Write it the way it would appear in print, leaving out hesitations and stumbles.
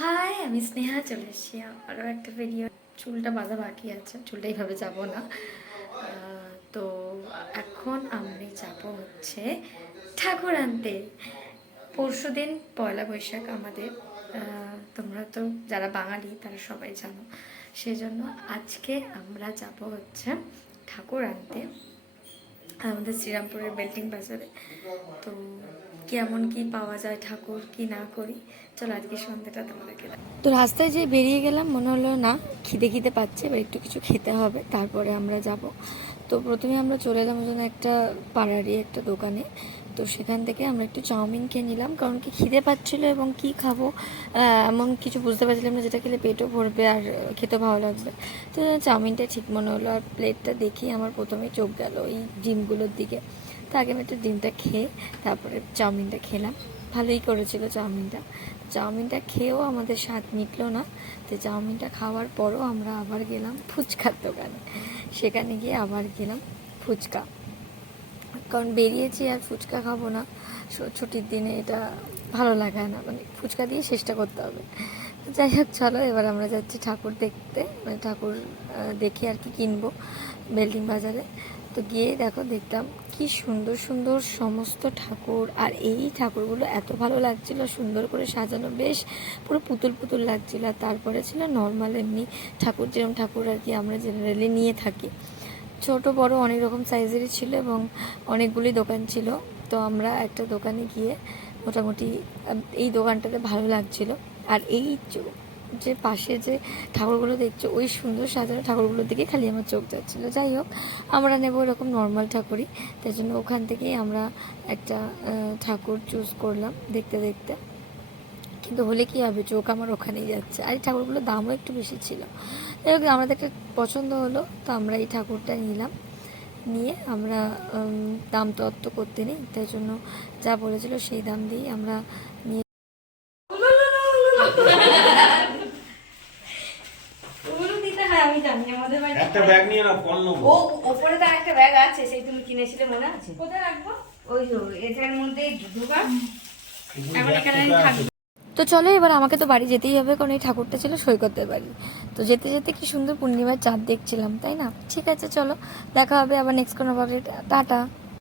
High, আমি স্নেহা চলে এসেছি আরও একটা ভিডিও। চুলটা বাঁধা বাকি আছে, চুলটা এইভাবে যাবো না। তো এখন আমি যাব হচ্ছে ঠাকুর আনতে। পরশু দিন পয়লা বৈশাখ আমাদের। তোমরা তো যারা বাঙালি তারা সবাই জানো, সেজন্য আজকে আমরা যাব হচ্ছে ঠাকুর আনতে আমাদের শ্রীরামপুরের বেল্টিং বাজারে। তো কেমন কি পাওয়া যায় ঠাকুর কি না করি, চলো আজকে সন্ধ্যাটা তোমাদেরকে। তো রাস্তায় যে বেরিয়ে গেলাম, মনে হলো না খিদে খিদে পাচ্ছে, এবার একটু কিছু খেতে হবে, তারপরে আমরা যাব। তো প্রথমে আমরা চলে এলাম ওখানে একটা পাড়ারই একটা দোকানে। তো সেখান থেকে আমরা একটু চাউমিন খেয়ে নিলাম, কারণ কি খিদে পাচ্ছিলো এবং কি খাবো এমন কিছু বুঝতে পারছিলাম না, যেটা খেলে পেটও ভরবে আর খেতে ভালো লাগবে। তো চাউমিনটা ঠিক মনে হলো, আর প্লেটটা দেখি আমার প্রথমেই চোখ গেল ওই ডিমগুলোর দিকে। তো আগে আমি একটু ডিমটা খেয়ে তারপরে চাউমিনটা খেলাম। ভালোই করেছিল চাউমিনটা। চাউমিনটা খেয়েও আমাদের স্বাদ মিটলো না। তো চাউমিনটা খাওয়ার পরও আমরা আবার গেলাম ফুচকার দোকানে। সেখানে গিয়ে আবার গেলাম ফুচকা, কারণ বেরিয়েছি আর ফুচকা খাবো না ছুটির দিনে, এটা ভালো লাগে না, মানে ফুচকা দিয়ে চেষ্টা করতে হবে। যাই হোক, চলো এবার আমরা যাচ্ছি ঠাকুর দেখতে, মানে ঠাকুর দেখে আর কি কিনবো বেল্টিং বাজারে। তো গিয়ে দেখলাম কি সুন্দর সুন্দর সমস্ত ঠাকুর, আর এই ঠাকুরগুলো এত ভালো লাগছিল, সুন্দর করে সাজানো, বেশ পুরো পুতুল পুতুল লাগছিল। আর তারপরে ছিল নর্মাল এমনি ঠাকুর, যেরকম ঠাকুর আর কি আমরা জেনারেলি নিয়ে থাকি, ছোট বড় অনেক রকম সাইজেরই ছিল এবং অনেকগুলি দোকান ছিল। তো আমরা একটা দোকানে গিয়ে মোটামুটি এই দোকানটাতে ভালো লাগছিল। আর এই যে পাশে যে ঠাকুরগুলো দেখছো, ওই সুন্দর সাজানো ঠাকুরগুলোর দিকে খালি আমার চোখ যাচ্ছিলো। যাই হোক, আমরা নেবো এরকম নর্মাল ঠাকুরই, তাই জন্য ওখান থেকেই আমরা একটা ঠাকুর চুজ করলাম দেখতে দেখতে। কিন্তু হলে কী হবে, চোখ আমার ওখানেই যাচ্ছে, আর এই ঠাকুরগুলোর দামও একটু বেশি ছিল। যাই হোক, আমাদের একটা পছন্দ হলো, তো আমরা এই ঠাকুরটা নিলাম। নিয়ে আমরা দাম তো অত করতে নেই, তাই জন্য যা বলেছিল সেই দাম দিয়েই আমরা নিয়ে। একটা ব্যাগ নিয়ে নাও, ফোন নেবো। ও ওপরে তো একটা ব্যাগ আছে, সেই তুমি কিনেছিলে মনে আছে? কোথায় রাখবো? ওই তো এটার মধ্যে ঢুকা। এখন এখানে থাকবে। তো চলো এবার আমাকে তো বাড়ি যেতেই হবে, কারণ এই ঠাকুরটা ছিল সৈকতের বাড়ি। তো যেতে যেতে কি সুন্দর পূর্ণিমার চাঁদ দেখছিলাম, তাই না? ঠিক আছে, চলো দেখা হবে আবার নেক্সট কোনো ভাবে। টাটা।